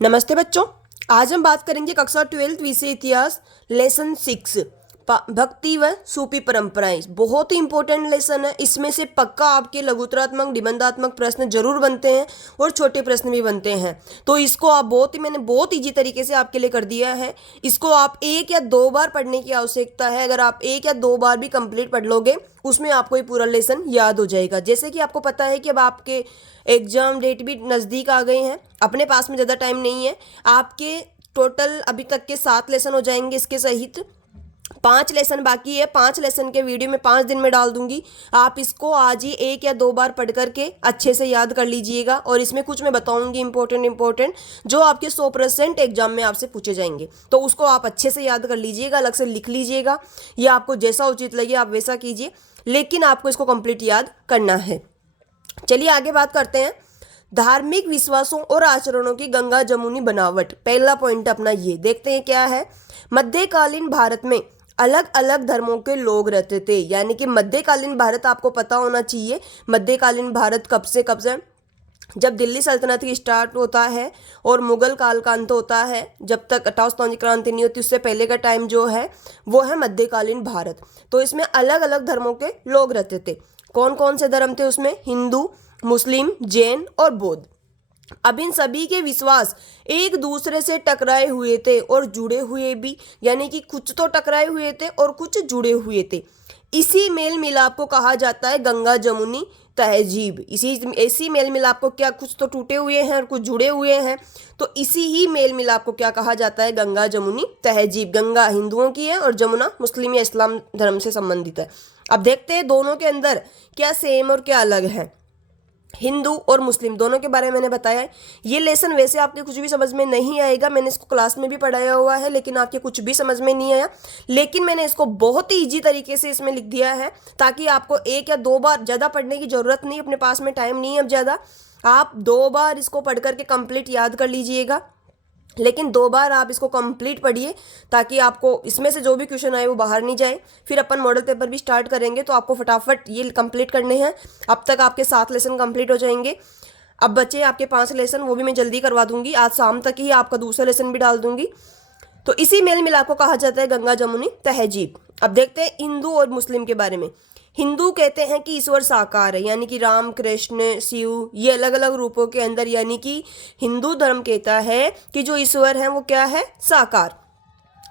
नमस्ते बच्चों। आज हम बात करेंगे कक्षा 12 विषय इतिहास लेसन 6 भक्ति व सूफी परंपराएं। बहुत ही इंपॉर्टेंट लेसन है। इसमें से पक्का आपके लघुतरात्मक निबंधात्मक प्रश्न जरूर बनते हैं और छोटे प्रश्न भी बनते हैं। तो इसको आप मैंने बहुत ईजी तरीके से आपके लिए कर दिया है। इसको आप 1 या 2 बार पढ़ने की आवश्यकता है। अगर आप 1 या 2 बार भी कंप्लीट पढ़ लोगे उसमें आपको ये पूरा लेसन याद हो जाएगा। जैसे कि आपको पता है कि अब आपके एग्जाम डेट भी नज़दीक आ गए हैं, अपने पास में ज़्यादा टाइम नहीं है। आपके टोटल अभी तक के 7 लेसन हो जाएंगे, इसके सहित 5 लेसन बाकी है। 5 लेसन के वीडियो में 5 दिन में डाल दूंगी। आप इसको आज ही 1 या 2 बार पढ़ करके अच्छे से याद कर लीजिएगा। और इसमें कुछ मैं बताऊंगी इंपॉर्टेंट जो आपके 100% एग्जाम में आपसे पूछे जाएंगे, तो उसको आप अच्छे से याद कर लीजिएगा, अलग से लिख लीजिएगा, या आपको जैसा उचित लगे आप वैसा कीजिए, लेकिन आपको इसको कंप्लीट याद करना है। चलिए आगे बात करते हैं। धार्मिक विश्वासों और आचरणों की गंगा जमुनी बनावट। पहला पॉइंट अपना ये देखते हैं क्या है। मध्यकालीन भारत में अलग अलग धर्मों के लोग रहते थे। यानी कि मध्यकालीन भारत आपको पता होना चाहिए। मध्यकालीन भारत कब से जब दिल्ली सल्तनत की स्टार्ट होता है और मुगल काल का अंत होता है, जब तक अट्ठाईसवीं क्रांति नहीं होती उससे पहले का टाइम जो है वो है मध्यकालीन भारत। तो इसमें अलग अलग धर्मों के लोग रहते थे। कौन कौन से धर्म थे उसमें? हिंदू, मुस्लिम, जैन और बौद्ध। अब इन सभी के विश्वास एक दूसरे से टकराए हुए थे और जुड़े हुए भी। यानी कि कुछ तो टकराए हुए थे और कुछ जुड़े हुए थे। इसी मेल मिलाप को कहा जाता है गंगा जमुनी तहजीब। इसी मेल मिलाप को क्या, कुछ तो टूटे हुए हैं और कुछ जुड़े हुए हैं, तो इसी ही मेल मिलाप को क्या कहा जाता है? गंगा जमुनी तहजीब। गंगा हिंदुओं की है और जमुना मुस्लिम या इस्लाम धर्म से संबंधित है। अब देखते हैं दोनों के अंदर क्या सेम और क्या अलग है। हिंदू और मुस्लिम दोनों के बारे में मैंने बताया है। ये लेसन वैसे आपके कुछ भी समझ में नहीं आएगा, मैंने इसको क्लास में भी पढ़ाया हुआ है, लेकिन आपके कुछ भी समझ में नहीं आया। लेकिन मैंने इसको बहुत ही इजी तरीके से इसमें लिख दिया है, ताकि आपको 1 या 2 बार, ज़्यादा पढ़ने की ज़रूरत नहीं, अपने पास में टाइम नहीं है अब ज़्यादा। आप 2 बार इसको पढ़ करके कंप्लीट याद कर लीजिएगा, लेकिन 2 बार आप इसको कंप्लीट पढ़िए, ताकि आपको इसमें से जो भी क्वेश्चन आए वो बाहर नहीं जाए। फिर अपन मॉडल पेपर भी स्टार्ट करेंगे, तो आपको फटाफट ये कंप्लीट करने हैं। अब तक आपके 7 लेसन कंप्लीट हो जाएंगे। अब बचे आपके 5 लेसन, वो भी मैं जल्दी करवा दूंगी। आज शाम तक ही आपका दूसरा लेसन भी डाल दूंगी। तो इसी मेल मिलाप को कहा जाता है गंगा जमुनी तहजीब। अब देखते हैं हिंदू और मुस्लिम के बारे में। हिंदू कहते हैं कि ईश्वर साकार है, यानी कि राम, कृष्ण, शिव, ये अलग अलग रूपों के अंदर, यानी कि हिंदू धर्म कहता है कि जो ईश्वर है वो क्या है? साकार।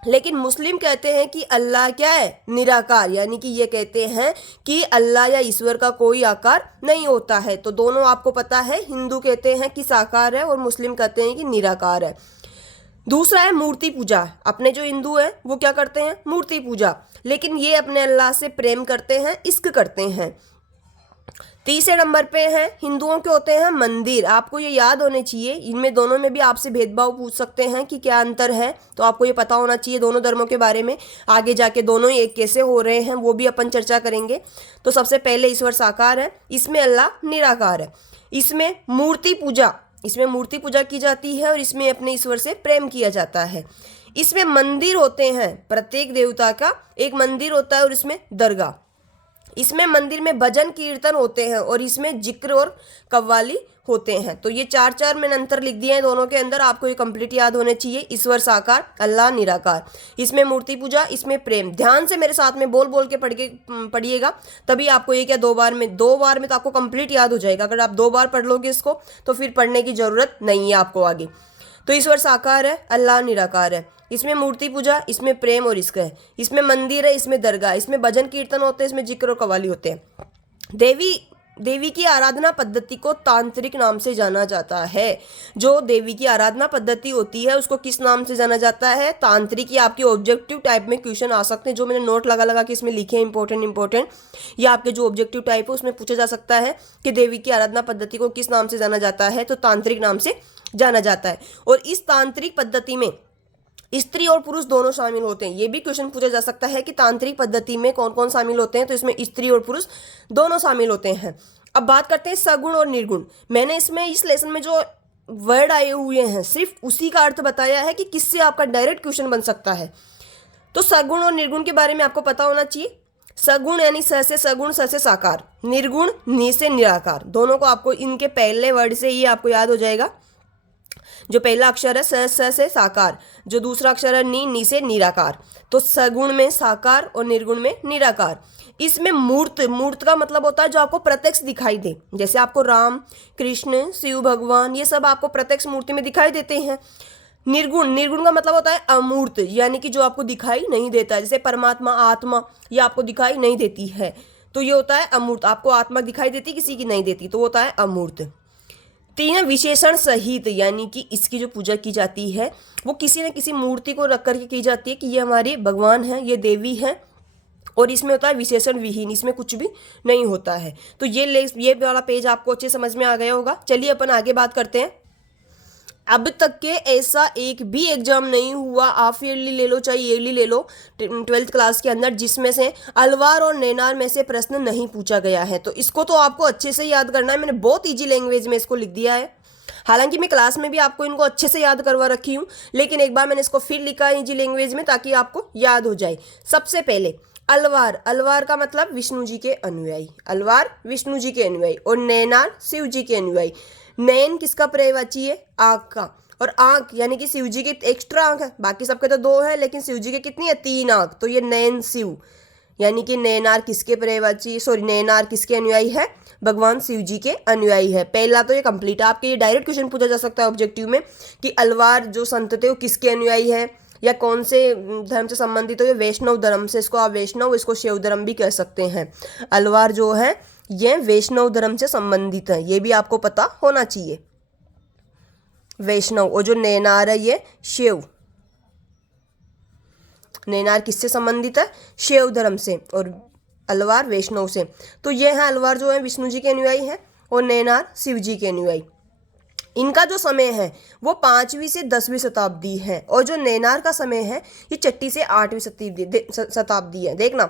लेकिन मुस्लिम कहते हैं कि अल्लाह क्या है? निराकार। यानी कि ये कहते हैं कि अल्लाह या ईश्वर का कोई आकार नहीं होता है। तो दोनों आपको पता है, हिंदू कहते हैं कि साकार है और मुस्लिम कहते हैं कि निराकार है। दूसरा है मूर्ति पूजा। अपने जो हिंदू है वो क्या करते हैं? मूर्ति पूजा। लेकिन ये अपने अल्लाह से प्रेम करते हैं, इश्क करते हैं। तीसरे नंबर पे है हिंदुओं के होते हैं मंदिर। आपको ये याद होने चाहिए। इनमें दोनों में भी आपसे भेदभाव पूछ सकते हैं कि क्या अंतर है, तो आपको ये पता होना चाहिए दोनों धर्मों के बारे में। आगे जाके दोनों एक कैसे हो रहे हैं वो भी अपन चर्चा करेंगे। तो सबसे पहले ईश्वर साकार है, इसमें अल्लाह निराकार है। इसमें मूर्ति पूजा की जाती है और इसमें अपने ईश्वर से प्रेम किया जाता है। इसमें मंदिर होते हैं, प्रत्येक देवता का एक मंदिर होता है और इसमें दरगाह। इसमें मंदिर में भजन कीर्तन होते हैं और इसमें जिक्र और कव्वाली होते हैं। तो ये 4 मैंने अंतर लिख दिए हैं दोनों के अंदर, आपको ये कंप्लीट याद होने चाहिए। ईश्वर साकार, अल्लाह निराकार। इसमें मूर्ति पूजा, इसमें प्रेम। ध्यान से मेरे साथ में बोल बोल के पढ़िएगा, तभी आपको 1 या 2 बार में तो आपको कंप्लीट याद हो जाएगा। अगर आप 2 बार पढ़ लोगे इसको तो फिर पढ़ने की जरूरत नहीं है आपको आगे। तो ईश्वर साकार है, अल्लाह निराकार है। इसमें मूर्ति पूजा, इसमें प्रेम और इश्क है। इसमें मंदिर है, इसमें दरगाह, इसमें भजन कीर्तन होते हैं, इसमें जिक्र और कव्वाली होते हैं। देवी की आराधना पद्धति को तांत्रिक नाम से जाना जाता है। जो देवी की आराधना पद्धति होती है उसको किस नाम से जाना जाता है? तांत्रिक। ये आपके ऑब्जेक्टिव टाइप में क्वेश्चन आ सकते हैं, जो मैंने नोट लगा के इसमें लिखे हैं इंपॉर्टेंट। ये आपके जो ऑब्जेक्टिव टाइप है उसमें पूछा जा सकता है कि देवी की आराधना पद्धति को किस नाम से जाना जाता है, तो तांत्रिक नाम से जाना जाता है। और इस तांत्रिक पद्धति में स्त्री और पुरुष दोनों शामिल होते हैं। ये भी क्वेश्चन पूछा जा सकता है कि तांत्रिक पद्धति में कौन कौन शामिल होते हैं, तो इसमें स्त्री और पुरुष दोनों शामिल होते हैं। अब बात करते हैं सगुण और निर्गुण। मैंने इस लेसन में जो वर्ड आए हुए हैं सिर्फ उसी का अर्थ बताया है कि किससे आपका डायरेक्ट क्वेश्चन बन सकता है। तो सगुण और निर्गुण के बारे में आपको पता होना चाहिए। सगुण यानी स से सगुण, स से साकार। निर्गुण, नि से निराकार। दोनों को आपको इनके पहले वर्ड से ही आपको याद हो जाएगा। जो पहला अक्षर है स से साकार, जो दूसरा अक्षर है नी से निराकार। तो सगुण में साकार और निर्गुण में निराकार। इसमें मूर्त का मतलब होता है जो आपको प्रत्यक्ष दिखाई दे, जैसे आपको राम, कृष्ण, शिव भगवान, ये सब आपको प्रत्यक्ष मूर्ति में दिखाई देते हैं। निर्गुण का मतलब होता है अमूर्त, यानी कि जो आपको दिखाई नहीं देता, जैसे परमात्मा, आत्मा, ये आपको दिखाई नहीं देती है, तो ये होता है अमूर्त। आपको आत्मा दिखाई देती, किसी की नहीं देती, तो होता है अमूर्त। तीन विशेषण सहित, यानी कि इसकी जो पूजा की जाती है वो किसी न किसी मूर्ति को रख करके की जाती है कि ये हमारे भगवान हैं, ये देवी हैं, और इसमें होता है विशेषण विहीन, इसमें कुछ भी नहीं होता है। तो ये वाला पेज आपको अच्छे समझ में आ गया होगा। चलिए अपन आगे बात करते हैं। अब तक के ऐसा एक भी एग्जाम नहीं हुआ, हाफ ईयरली ले लो चाहे ईयरली ले लो 12th क्लास के अंदर, जिसमें से अलवार और नैनार में से प्रश्न नहीं पूछा गया है। तो इसको तो आपको अच्छे से याद करना है। मैंने बहुत ईजी लैंग्वेज में इसको लिख दिया है, हालांकि मैं क्लास में भी आपको इनको अच्छे से याद करवा रखी हूँ, लेकिन एक बार मैंने इसको फिर लिखा है ईजी लैंग्वेज में ताकि आपको याद हो जाए। सबसे पहले अलवार का मतलब विष्णु जी के अनुयायी, अलवार विष्णु जी के अनुयायी, और नैनार शिव जी के अनुयायी। नैन किसका पर्यायवाची है? आँख का, और आँख यानी कि शिव जी की एक्स्ट्रा आँख है, बाकी सबके तो 2 है, लेकिन शिव जी के कितनी है? 3 आँख, तो ये नैन शिव, यानी कि नैनार किसके पर्यायवाची, नैनार किसके अनुयायी है? भगवान शिव जी के अनुयायी है। पहला तो ये कंप्लीट है। आपके ये डायरेक्ट क्वेश्चन पूछा जा सकता है ऑब्जेक्टिव में कि अलवार जो संत थे वो किसके अनुयायी है या कौन से धर्म से संबंधित हो। ये वैष्णव धर्म से, इसको आप वैष्णव, इसको शिव धर्म भी कह सकते हैं। अलवार जो है ये वैष्णव धर्म से संबंधित है, ये भी आपको पता होना चाहिए। वैष्णव, और जो नैनार है ये शिव। नैनार किससे संबंधित है? शिव धर्म से, और अलवार वैष्णव से। तो ये है अलवार जो है विष्णु जी के अनुयायी है, और नैनार शिव जी के अनुयायी। इनका जो समय है वो 5वीं से 10वीं शताब्दी है, और जो नैनार का समय है ये 6ठी से 8वीं शताब्दी है। देखना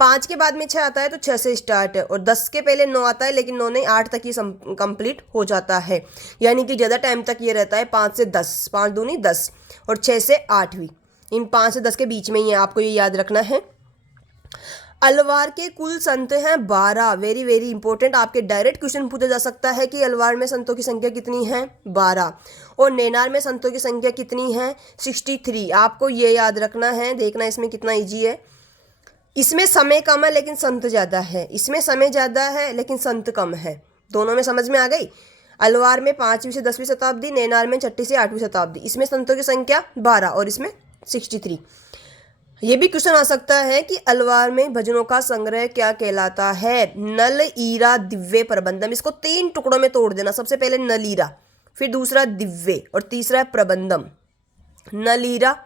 5 के बाद में 6 आता है तो 6 से स्टार्ट है, और 10 के पहले 9 आता है, लेकिन 9 नहीं 8 तक ही कंप्लीट हो जाता है, यानी कि ज़्यादा टाइम तक ये रहता है। 5 से 10, 5 दूनी 10, और 6 से 8वीं, इन 5 से 10 के बीच में ही है, आपको ये याद रखना है। अलवार के कुल संत हैं 12। वेरी वेरी इंपॉर्टेंट, आपके डायरेक्ट क्वेश्चन पूछा जा सकता है कि अलवार में संतों की संख्या कितनी है? 12। और नैनार में संतों की संख्या कितनी है? 63। आपको ये याद रखना है। देखना इसमें कितना इजी है। इसमें समय कम है लेकिन संत ज़्यादा है, इसमें समय ज़्यादा है लेकिन संत कम है। दोनों में समझ में आ गई? अलवार में 5वीं से 10वीं शताब्दी, नैनार में 6ठी से 8वीं शताब्दी। इसमें संतों की संख्या 12 और इसमें 63। ये भी क्वेश्चन आ सकता है कि अलवार में भजनों का संग्रह क्या कहलाता है? नल ईरा दिव्य प्रबंधम। इसको 3 टुकड़ों में तोड़ देना। सबसे पहले नलीरा, फिर दूसरा दिव्य, और तीसरा है प्रबंधम। नल ईरा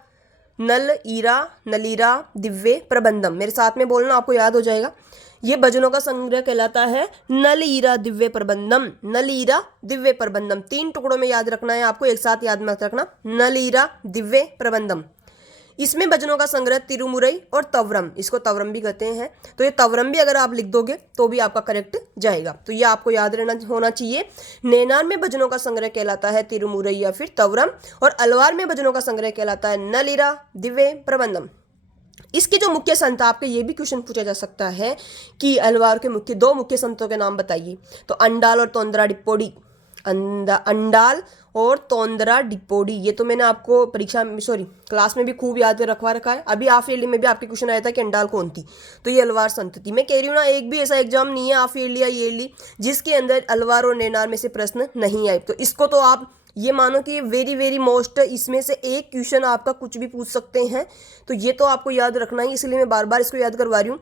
नलीरा दिव्य प्रबंधम, मेरे साथ में बोलना, आपको याद हो जाएगा। ये भजनों का संग्रह कहलाता है नल ईरा दिव्य प्रबंधम। नल ईरा दिव्य प्रबंधम 3 टुकड़ों में याद रखना है आपको, एक साथ याद मत रखना। नल ईरा दिव्य प्रबंधम। इसमें भजनों का संग्रह तिरुमुरई और तवरम, इसको तवरम भी कहते हैं, तो ये तवरम भी अगर आप लिख दोगे तो भी आपका करेक्ट जाएगा। तो ये आपको याद रहना होना चाहिए। नैनार में भजनों का संग्रह कहलाता है तिरुमुरई या फिर तवरम, और अलवार में भजनों का संग्रह कहलाता है नलीरा दिव्य प्रबंधम। इसके जो मुख्य संत, आपके ये भी क्वेश्चन पूछा जा सकता है कि अलवार के 2 मुख्य संतों के नाम बताइए। तो अंडाल और तोंदरा डिप्पोडी, अंडाल और तोंदरा डिप्पोडी, ये तो मैंने आपको क्लास में भी खूब याद रखवा रखा है। अभी हाफ ईयरली में भी आपके क्वेश्चन आया था कि अंडाल कौन थी, तो ये अलवार संत थी। मैं कह रही हूँ ना, एक भी ऐसा एग्जाम नहीं है हाफ ईयरली या ईयरली जिसके अंदर अलवार और नैनार में से प्रश्न नहीं आए। तो इसको तो आप ये मानो कि वेरी वेरी मोस्ट, इसमें से एक क्वेश्चन आपका कुछ भी पूछ सकते हैं, तो ये तो आपको याद रखना ही, इसलिए मैं बार बार इसको याद करवा रही हूँ।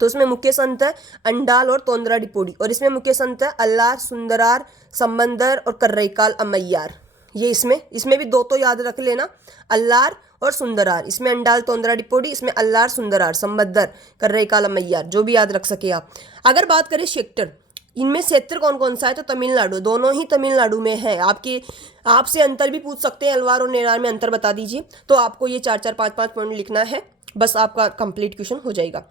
तो इसमें मुख्य संत है अंडाल और तोंदरा डिपोडी, और इसमें मुख्य संत है अल्लार, सुंदरार, संबंदर और कर्रईकाल अमैयार। ये इसमें भी 2 तो याद रख लेना, अल्लार और सुंदरार। इसमें अंडाल तोंदरा डिपोडी, इसमें अल्लार सुंदरार संबंदर कर्रईकाल अमैयार, जो भी याद रख सके आप। अगर बात करें क्षेत्र, इनमें क्षेत्र कौन कौन सा है? तो तमिलनाडु, दोनों ही तमिलनाडु में है। आपसे अंतर भी पूछ सकते हैं, अलवार और नैनार में अंतर बता दीजिए। तो आपको ये 4-4, 5-5 पॉइंट लिखना है, बस आपका कंप्लीट क्वेश्चन हो जाएगा।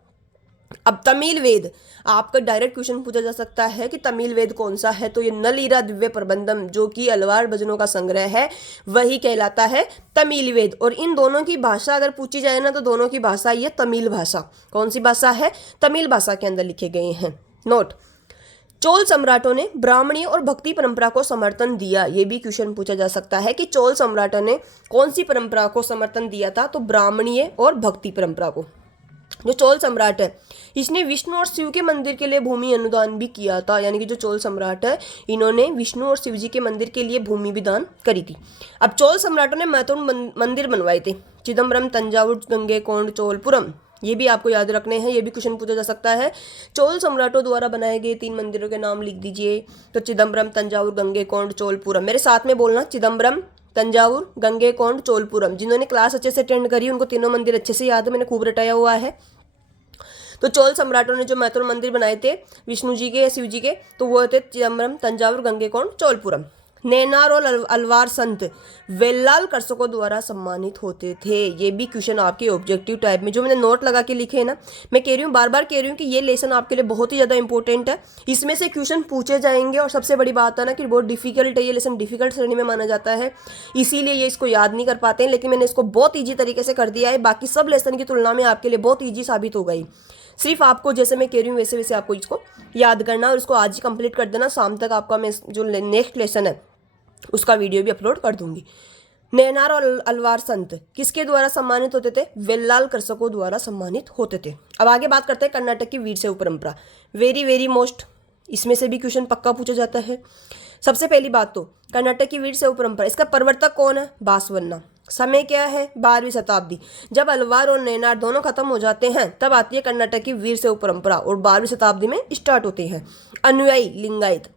अब तमिल वेद, आपका डायरेक्ट क्वेश्चन पूछा जा सकता है कि तमिल वेद कौन सा है? तो ये नलीरा दिव्य प्रबंधम, जो कि अलवार भजनों का संग्रह है, वही कहलाता है तमिल वेद। और इन दोनों की भाषा अगर पूछी जाए ना, तो दोनों की भाषा ये तमिल भाषा। कौन सी भाषा है? तमिल भाषा के अंदर लिखे गए हैं। नोट, चोल सम्राटों ने ब्राह्मणीय और भक्ति परंपरा को समर्थन दिया। ये भी क्वेश्चन पूछा जा सकता है कि चोल सम्राटों ने कौन सी परंपरा को समर्थन दिया था, तो ब्राह्मणीय और भक्ति परंपरा को। जो चोल सम्राट है इसने विष्णु और शिव के मंदिर के लिए भूमि अनुदान भी किया था, यानी कि जो चोल सम्राट है इन्होंने विष्णु और शिव जी के मंदिर के लिए भूमि भी दान करी थी। अब चोल सम्राटों ने महत्वपूर्ण मंदिर बनवाए थे, चिदम्बरम, तंजावुर, गंगैकोंड, चोलपुरम, ये भी आपको याद रखने हैं, ये भी क्वेश्चन पूछा जा सकता है। चोल सम्राटों द्वारा बनाए गए 3 मंदिरों के नाम लिख दीजिए, तो चिदम्बरम, तंजावुर, गंगैकोंड, चोलपुरम। मेरे साथ में बोलना, चिदम्बरम, तंजावुर, गंगैकोंड, चोलपुरम। जिन्होंने क्लास अच्छे से अटेंड करी उनको तीनों मंदिर अच्छे से याद है, मैंने खूब रटाया हुआ है। तो चोल सम्राटों ने जो महत्वपूर्ण मंदिर बनाए थे विष्णु जी के या शिव जी के, तो वो थे चिदम्बरम, तंजावुर, गंगैकोंड, चोलपुरम। नैनार और अलवार संत वेल्लाल कर्षकों द्वारा सम्मानित होते थे। ये भी क्वेश्चन आपके ऑब्जेक्टिव टाइप में जो मैंने नोट लगा के लिखे हैं ना, मैं कह रही हूँ, बार बार कह रही हूँ कि ये लेसन आपके लिए बहुत ही ज़्यादा इंपॉर्टेंट है। इसमें से क्वेश्चन पूछे जाएंगे और सबसे बड़ी बात है ना कि बहुत डिफिकल्ट है, ये लेसन डिफिकल्ट श्रेणी में माना जाता है, इसीलिए ये इसको याद नहीं कर पाते हैं, लेकिन मैंने इसको बहुत ईजी तरीके से कर दिया है। बाकी सब लेसन की तुलना में आपके लिए बहुत ईजी साबित हो गई। सिर्फ आपको जैसे मैं कह रही हूँ वैसे वैसे आपको इसको याद करना और इसको आज ही कंप्लीट कर देना। शाम तक आपका मैं जो नेक्स्ट लेसन है उसका वीडियो भी अपलोड कर दूंगी। नैनार और अलवार संत किसके द्वारा सम्मानित होते थे? वेल्लाल कर्षकों द्वारा सम्मानित होते थे। अब आगे बात करते हैं कर्नाटक की वीरशैव परंपरा। वेरी वेरी मोस्ट, इसमें से भी क्वेश्चन पक्का पूछा जाता है। सबसे पहली बात तो कर्नाटक की वीरशैव परंपरा, इसका प्रवर्तक कौन है? बासवन्ना। समय क्या है? 12वीं शताब्दी। जब अलवार और नैनार दोनों खत्म हो जाते हैं तब आती है कर्नाटक की वीरशैव परंपरा और 12वीं शताब्दी में स्टार्ट होते हैं। अनुयायी लिंगायत।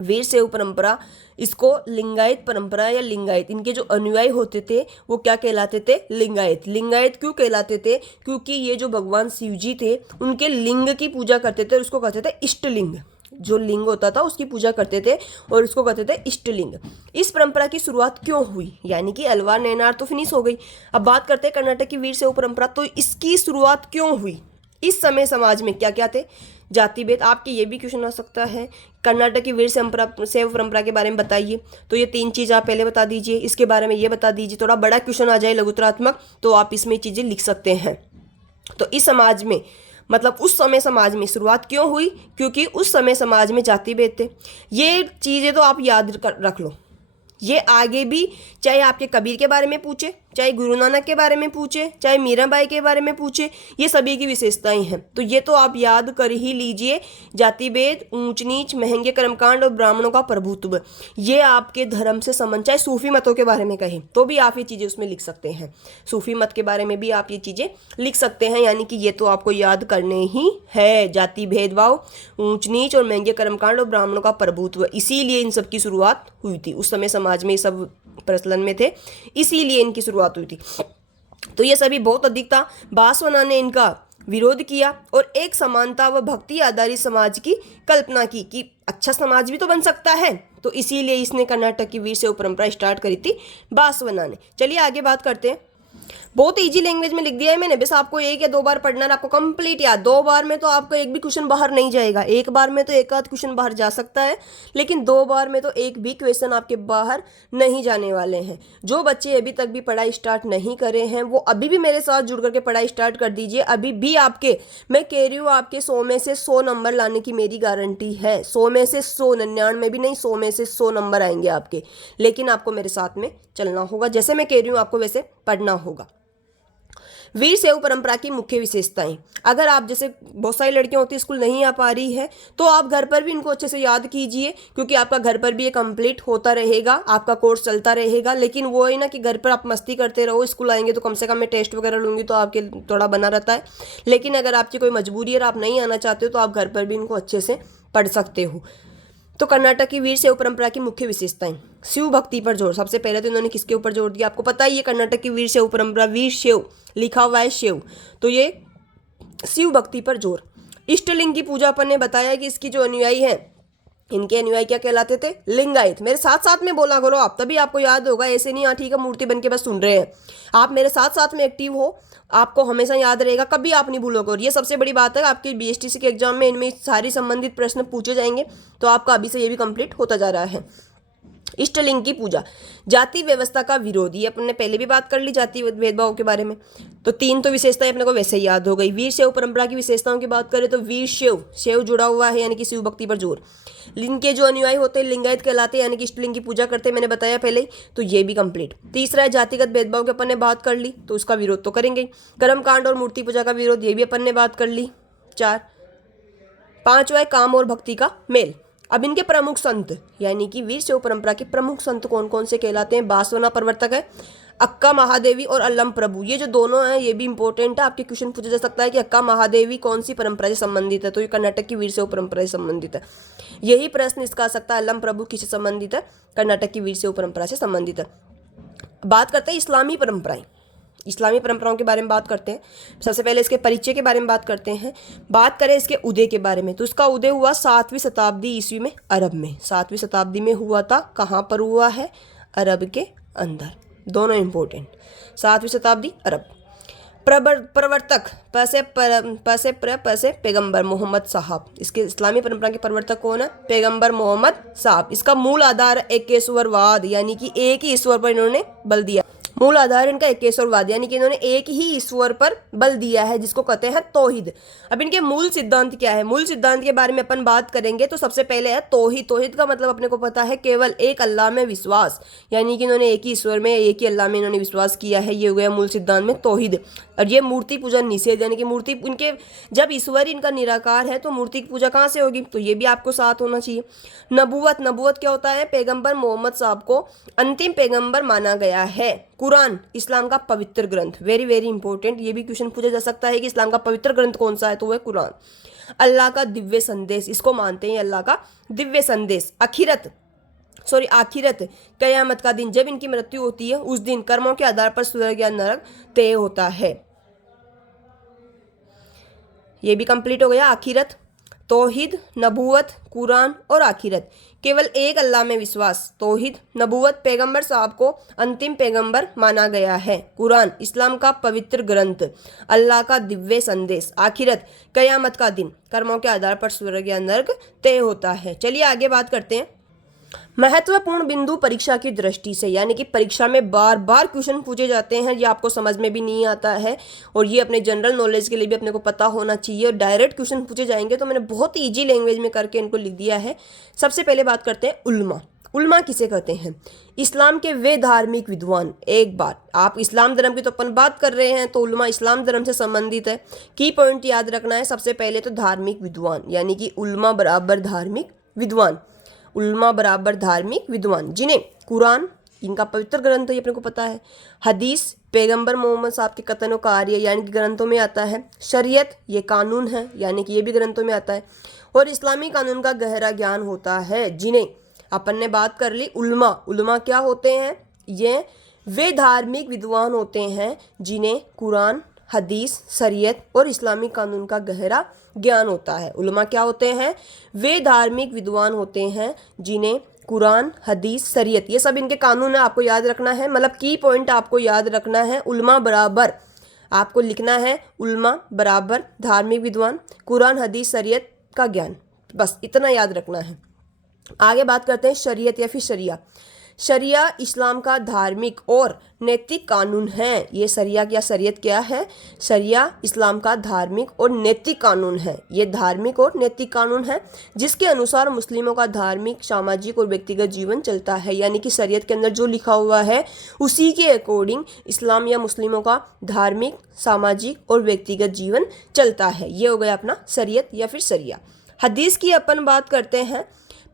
वीरशैव परंपरा, इसको लिंगायत परंपरा या लिंगायत, इनके जो अनुयायी होते थे वो क्या कहलाते थे? लिंगायत। लिंगायत क्यों कहलाते थे? क्योंकि ये जो भगवान शिव जी थे उनके लिंग की पूजा करते थे और उसको कहते थे इष्टलिंग। जो लिंग होता था उसकी पूजा करते थे और उसको कहते थे इष्टलिंग। इस परंपरा की शुरुआत क्यों हुई? यानी कि अलवार नैनार तो फिनिश हो गई। अब बात करते हैं कर्नाटक की वीरशैव परंपरा, तो इसकी शुरुआत क्यों हुई? इस समय समाज में क्या क्या थे? जाति भेद। आपके ये भी क्वेश्चन आ सकता है, कर्नाटक की वीरशैव परंपरा के बारे में बताइए, तो ये 3 चीज़ आप पहले बता दीजिए, इसके बारे में ये बता दीजिए। थोड़ा बड़ा क्वेश्चन आ जाए लघुतरात्मक तो आप इसमें चीज़ें लिख सकते हैं। तो इस समाज में, मतलब उस समय समाज में शुरुआत क्यों हुई? क्योंकि उस समय समाज में जाति भेद थे। ये चीज़ें तो आप याद रख लो, ये आगे भी चाहे आपके कबीर के बारे में पूछे, चाहे गुरु नानक के बारे में पूछे, चाहे मीराबाई के बारे में पूछे, ये सभी की विशेषताएं हैं। तो ये तो आप याद कर ही लीजिए। जाति भेद, ऊंच नीच, महंगे कर्मकांड और ब्राह्मणों का प्रभुत्व, ये आपके धर्म से संबंध। चाहे सूफी मतों के बारे में कहें तो भी आप ये चीज़ें उसमें लिख सकते हैं। सूफी मत के बारे में भी आप ये चीज़ें लिख सकते हैं, यानी कि ये तो आपको याद करने ही है। जाति भेदभाव, ऊंच नीच और महंगे कर्मकांड और ब्राह्मणों का प्रभुत्व, इसीलिए इन सब की शुरुआत हुई थी। उस समय समाज में ये सब प्रचलन में थे, इसीलिए इनकी शुरुआत हुई थी। तो ये सभी बहुत अधिक था। बासवना ने इनका विरोध किया और एक समानता व भक्ति आधारित समाज की कल्पना की कि अच्छा समाज भी तो बन सकता है। तो इसीलिए इसने कर्नाटक की वीरशैव परंपरा स्टार्ट करी थी बासवना ने। चलिए आगे बात करते हैं। बहुत इजी लैंग्वेज में लिख दिया है मैंने, बस आपको 1 या 2 बार पढ़ना है, आपको कंप्लीट याद। 2 बार में तो आपका एक भी क्वेश्चन बाहर नहीं जाएगा। 1 बार में तो एक आध क्वेश्चन बाहर जा सकता है, लेकिन 2 बार में तो एक भी क्वेश्चन आपके बाहर नहीं जाने वाले हैं। जो बच्चे अभी तक भी पढ़ाई स्टार्ट नहीं करे हैं वो अभी भी मेरे साथ जुड़ करके पढ़ाई स्टार्ट कर दीजिए। अभी भी आपके, मैं कह रही हूँ, आपके 100 में से 100 नंबर लाने की मेरी गारंटी है। 100 में से 100, 99 भी नहीं, 100 में से 100 नंबर आएंगे आपके। लेकिन आपको मेरे साथ में चलना होगा, जैसे मैं कह रही हूँ आपको वैसे पढ़ना होगा। वीरशैव परंपरा की मुख्य विशेषताएं, अगर आप जैसे बहुत सारी लड़कियां होती है स्कूल नहीं आ पा रही है तो आप घर पर भी इनको अच्छे से याद कीजिए, क्योंकि आपका घर पर भी ये कंप्लीट होता रहेगा, आपका कोर्स चलता रहेगा। लेकिन वो है ना कि घर पर आप मस्ती करते रहो, स्कूल आएंगे तो कम से कम मैं टेस्ट वगैरह लूँगी तो आपके थोड़ा बना रहता है। लेकिन अगर आपकी कोई मजबूरी है और आप नहीं आना चाहते हो तो आप घर पर भी इनको अच्छे से पढ़ सकते हो। तो कर्नाटक की वीरशैव परंपरा की मुख्य विशेषताएं, शिव भक्ति पर जोर। सबसे पहले तो इन्होंने किसके ऊपर जोर दिया? आपको पता ही है, कर्नाटक की वीरशैव परंपरा, वीरशैव लिखा हुआ है शिव, तो ये शिव भक्ति पर जोर। इष्टलिंग की पूजा पर ने बताया कि इसकी जो अनुयायी हैं, इनके अनुयायी क्या कहलाते थे? लिंगायत। मेरे साथ साथ में बोला करो आप, तभी आपको याद होगा। ऐसे नहीं हाँ ठीक है मूर्ति बन के बस सुन रहे हैं, आप मेरे साथ साथ में एक्टिव हो, आपको हमेशा याद रहेगा, कभी आप नहीं भूलोगे। और ये सबसे बड़ी बात है, आपके बीएसटीसी के एग्जाम में इनमें सारी संबंधित प्रश्न पूछे जाएंगे, तो आपका अभी से ये भी कंप्लीट होता जा रहा है। इष्टलिंग की पूजा, जाति व्यवस्था का विरोध, ये अपन ने पहले भी बात कर ली जाति भेदभाव के बारे में। तो 3 तो विशेषताएं अपने को वैसे ही याद हो गई। वीर शैव परंपरा की विशेषताओं की बात करें तो वीर शैव, शैव जुड़ा हुआ है यानी कि शिव भक्ति पर जोर। इनके जो अनुयायी होते हैं लिंगायत कहलाते हैं यानी कि इष्टलिंग की पूजा करते हैं, मैंने बताया पहले ही, तो ये भी कंप्लीट। तीसरा है जातिगत भेदभाव की अपन ने बात कर ली, तो उसका विरोध तो करेंगे। कर्मकांड और मूर्ति पूजा का विरोध, ये भी अपन ने बात कर ली। 4। 5वां है काम और भक्ति का मेल। अब इनके प्रमुख संत यानी कि वीर शैव परंपरा के प्रमुख संत कौन कौन से कहलाते हैं? बासवना प्रवर्तक है, अक्का महादेवी और अल्लम प्रभु, ये जो दोनों हैं ये भी इंपॉर्टेंट है, आपके क्वेश्चन पूछा जा सकता है कि अक्का महादेवी कौन सी परंपरा से संबंधित है, तो ये कर्नाटक की वीर शैव परंपरा से संबंधित है। यही प्रश्न इसका आ सकता है, अल्लम प्रभु किससे संबंधित है? कर्नाटक की वीर शैव परंपरा से संबंधित है। बात करते हैं इस्लामी परंपराएं, इस्लामी परंपराओं के बारे में बात करते हैं। सबसे पहले इसके परिचय के बारे में बात करते हैं। बात करें इसके उदय के बारे में, तो इसका उदय हुआ 7वीं शताब्दी ईस्वी में अरब में। 7वीं शताब्दी में हुआ था, कहाँ पर हुआ है? अरब के अंदर, दोनों इंपॉर्टेंट। 7वीं शताब्दी अरब। प्रवर्तक पैसे पैगंबर मोहम्मद साहब, इसके इस्लामी परंपरा के प्रवर्तक कौन है? पैगंबर मोहम्मद साहब। इसका मूल आधार एकेश्वरवाद यानी कि एक ही ईश्वर पर इन्होंने बल दिया। मूल आधार इनका एकेश्वरवाद यानी कि इन्होंने एक ही ईश्वर पर बल दिया है, जिसको कहते हैं तौहीद। अब इनके मूल सिद्धांत क्या है? मूल सिद्धांत के बारे में अपन बात करेंगे तो सबसे पहले है तौहीद। तौहीद का मतलब अपने को पता है केवल एक अल्लाह में विश्वास, यानी कि इन्होंने एक ही ईश्वर में, एक ही अल्लाह में इन्होंने विश्वास किया है, ये हो गया मूल सिद्धांत में तौहीद। और ये मूर्ति पूजा निषेध, यानी कि मूर्ति इनके जब ईश्वर इनका निराकार है तो मूर्ति की पूजा कहाँ से होगी? तो ये भी आपको साथ होना चाहिए। नबूवत, नबूवत क्या होता है? पैगंबर मोहम्मद साहब को अंतिम पैगंबर माना गया है। कुरान इस्लाम का पवित्र ग्रंथ, वेरी वेरी इंपॉर्टेंट, ये भी क्वेश्चन पूछा जा सकता है कि इस्लाम का पवित्र ग्रंथ कौन सा है, तो वह कुरान। अल्लाह का दिव्य संदेश, इसको मानते हैं अल्लाह का दिव्य संदेश। आखिरत, कयामत का दिन, जब इनकी मृत्यु होती है उस दिन कर्मों के आधार पर स्वर्ग या नरक तय होता है। ये भी कंप्लीट हो गया। आखिरत, तौहीद, नबूवत, कुरान और आखिरत, केवल एक अल्लाह में विश्वास। तौहीद, नबूवत, पैगंबर साहब को अंतिम पैगंबर माना गया है। कुरान इस्लाम का पवित्र ग्रंथ, अल्लाह का दिव्य संदेश। आखिरत, कयामत का दिन, कर्मों के आधार पर स्वर्ग या नरक तय होता है। चलिए आगे बात करते हैं। महत्वपूर्ण बिंदु परीक्षा की दृष्टि से, यानी कि परीक्षा में बार बार क्वेश्चन पूछे जाते हैं, ये आपको समझ में भी नहीं आता है और ये अपने जनरल नॉलेज के लिए भी अपने को पता होना चाहिए। और डायरेक्ट क्वेश्चन पूछे जाएंगे तो मैंने बहुत ईजी लैंग्वेज में करके इनको लिख दिया है। सबसे पहले बात करते हैं उल्मा। उल्मा किसे कहते हैं? इस्लाम के वे धार्मिक विद्वान। एक बात, आप इस्लाम धर्म की तो अपन बात कर रहे हैं, तो उल्मा इस्लाम धर्म से संबंधित है। की पॉइंट याद रखना है, सबसे पहले तो धार्मिक विद्वान, यानी कि उल्मा बराबर धार्मिक विद्वान। उल्मा बराबर धार्मिक विद्वान, जिन्हें कुरान इनका पवित्र ग्रंथ है, ये अपने को पता है। हदीस, पैगंबर मोहम्मद साहब के कथन और कार्य यानी कि ग्रंथों में आता है। शरीयत, ये कानून है यानी कि ये भी ग्रंथों में आता है। और इस्लामी कानून का गहरा ज्ञान होता है, जिन्हें अपन ने बात कर ली उल्मा। उल्मा क्या होते हैं? ये वे धार्मिक विद्वान होते हैं जिन्हें कुरान, हदीस, शरीयत और इस्लामी कानून का गहरा ज्ञान होता है। उलमा क्या होते हैं? वे धार्मिक विद्वान होते हैं जिन्हें कुरान, हदीस, शरीयत, ये सब इनके कानून है, आपको याद रखना है। मतलब की पॉइंट आपको याद रखना है, उलमा बराबर आपको लिखना है उलमा बराबर धार्मिक विद्वान, कुरान, हदीस, शरीयत का ज्ञान, बस इतना याद रखना है। आगे बात करते हैं शरीयत या फिर शरिया। शरिया इस्लाम का धार्मिक और नैतिक कानून है। ये शरिया या शरीयत क्या है? शरिया इस्लाम का धार्मिक और नैतिक कानून है। ये धार्मिक और नैतिक कानून है जिसके अनुसार मुस्लिमों का धार्मिक, सामाजिक और व्यक्तिगत जीवन चलता है। यानी कि शरीयत के अंदर जो लिखा हुआ है उसी के अकॉर्डिंग इस्लाम या मुस्लिमों का धार्मिक, सामाजिक और व्यक्तिगत जीवन चलता है। ये हो गया अपना शरीयत या फिर शरिया। हदीस की अपन बात करते हैं।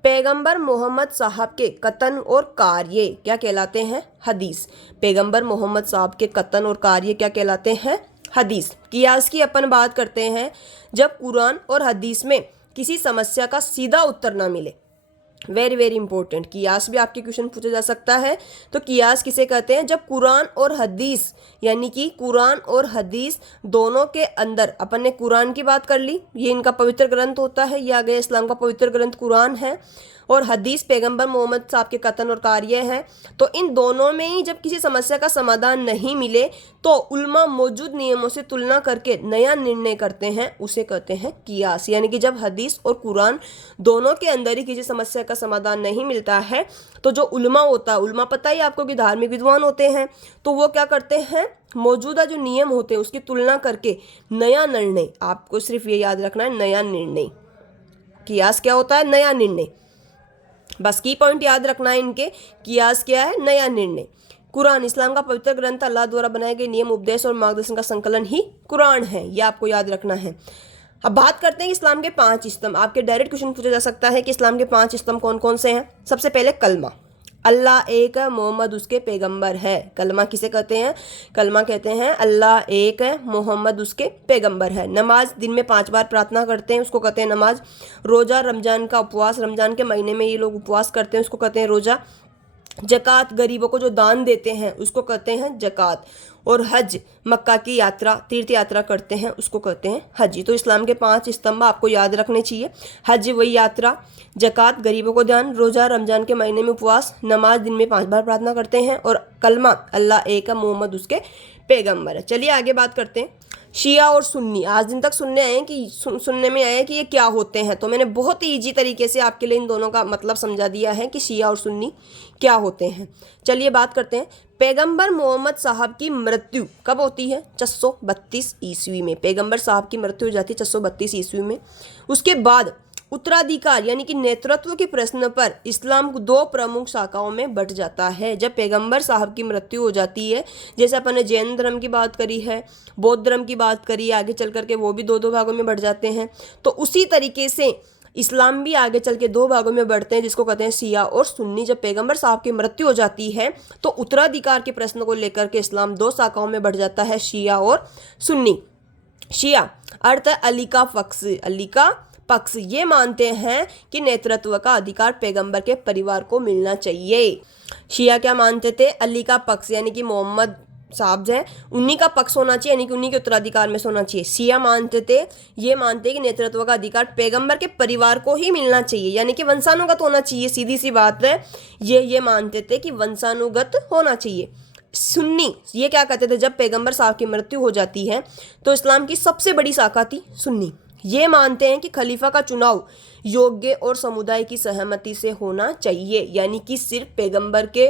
पैगंबर मोहम्मद साहब के कथन और कार्य क्या कहलाते हैं? हदीस। पैगंबर मोहम्मद साहब के कथन और कार्य क्या कहलाते हैं? हदीस। कियास की अपन बात करते हैं। जब कुरान और हदीस में किसी समस्या का सीधा उत्तर ना मिले, वेरी वेरी इंपॉर्टेंट, कियास भी आपके क्वेश्चन पूछा जा सकता है। तो कियास किसे कहते हैं? जब कुरान और हदीस, यानी कि कुरान और हदीस दोनों के अंदर, अपन ने कुरान की बात कर ली, ये इनका पवित्र ग्रंथ होता है, ये आ गया इस्लाम का पवित्र ग्रंथ कुरान है। और हदीस पैगंबर मोहम्मद साहब के कथन और कार्य हैं। तो इन दोनों में ही जब किसी समस्या का समाधान नहीं मिले तो उल्मा मौजूद नियमों से तुलना करके नया निर्णय करते हैं, उसे कहते हैं कियास। यानी कि जब हदीस और कुरान दोनों के अंदर ही किसी समस्या का समाधान नहीं मिलता है तो जो उल्मा होता है, उल्मा पता ही आपको कि धार्मिक विद्वान होते हैं, तो वो क्या करते हैं, मौजूदा जो नियम होते हैं उसकी तुलना करके नया निर्णय, आपको सिर्फ ये याद रखना है, नया निर्णय। कियास क्या होता है, नया निर्णय। बस की पॉइंट याद रखना है इनके, कियास क्या है, नया निर्णय। कुरान इस्लाम का पवित्र ग्रंथ, अल्लाह द्वारा बनाए गए नियम, उपदेश और मार्गदर्शन का संकलन ही कुरान है, यह आपको याद रखना है। अब बात करते हैं इस्लाम के 5 स्तंभ। आपके डायरेक्ट क्वेश्चन पूछा जा सकता है कि इस्लाम के 5 स्तंभ कौन कौन से हैं। सबसे पहले कलमा, अल्लाह एक है, मोहम्मद उसके पैगंबर है। कलमा किसे कहते हैं, कलमा कहते हैं अल्लाह एक है, मोहम्मद उसके पैगंबर है। नमाज, दिन में 5 बार प्रार्थना करते हैं, उसको कहते हैं नमाज। रोज़ा, रमजान का उपवास, रमजान के महीने में ये लोग उपवास करते हैं, उसको कहते हैं रोज़ा। जक़ात, गरीबों को जो दान देते हैं उसको कहते हैं जक़ात। और हज, मक्का की यात्रा, तीर्थ यात्रा करते हैं, उसको कहते हैं हज। तो इस्लाम के 5 स्तंभ आपको याद रखने चाहिए। हज वही यात्रा, जक़ात गरीबों को दान, रोज़ा रमजान के महीने में उपवास, नमाज दिन में 5 बार प्रार्थना करते हैं, और कलमा अल्लाह एक है, मोहम्मद उसके पैगंबर है। चलिए आगे बात करते हैं शिया और सुन्नी। आज दिन तक सुनने में आए कि ये क्या होते हैं, तो मैंने बहुत ही ईजी तरीके से आपके लिए इन दोनों का मतलब समझा दिया है कि शिया और सुन्नी क्या होते हैं। चलिए बात करते हैं। पैगंबर मोहम्मद साहब की मृत्यु कब होती है, 632 ईस्वी में। पैगंबर साहब की मृत्यु हो जाती है 632 ईस्वी में। उसके बाद उत्तराधिकार यानी कि नेतृत्व के प्रश्न पर इस्लाम 2 प्रमुख शाखाओं में बंट जाता है। जब पैगंबर साहब की मृत्यु हो जाती है, जैसे अपन ने जैन धर्म की बात करी है, बौद्ध धर्म की बात करी, आगे चल करके वो भी 2 भागों में बढ़ जाते हैं। तो उसी तरीके से इस्लाम भी आगे चल के 2 भागों में बढ़ते हैं, जिसको कहते हैं शिया और सुन्नी। जब पैगंबर साहब की मृत्यु हो जाती है तो उत्तराधिकार के प्रश्न को लेकर के इस्लाम 2 शाखाओं में बढ़ जाता है, शिया और सुन्नी। शिया अर्थ है अली का पक्ष, अली का पक्ष। ये मानते हैं कि नेतृत्व का अधिकार पैगंबर के परिवार को मिलना चाहिए। शिया क्या मानते थे, अली का पक्ष यानी कि मोहम्मद साहब जो है उन्हीं का पक्ष होना चाहिए, यानी कि उन्हीं के उत्तराधिकार में होना चाहिए। शिया मानते थे, ये मानते कि नेतृत्व का अधिकार पैगंबर के परिवार को ही मिलना चाहिए, यानी कि वंशानुगत होना चाहिए। सीधी सी बात है, ये मानते थे कि वंशानुगत होना चाहिए। सुन्नी ये क्या कहते थे, जब पैगंबर साहब की मृत्यु हो जाती है तो इस्लाम की सबसे बड़ी शाखा थी सुन्नी। ये मानते हैं कि खलीफा का चुनाव योग्य और समुदाय की सहमति से होना चाहिए, यानी कि सिर्फ पैगंबर के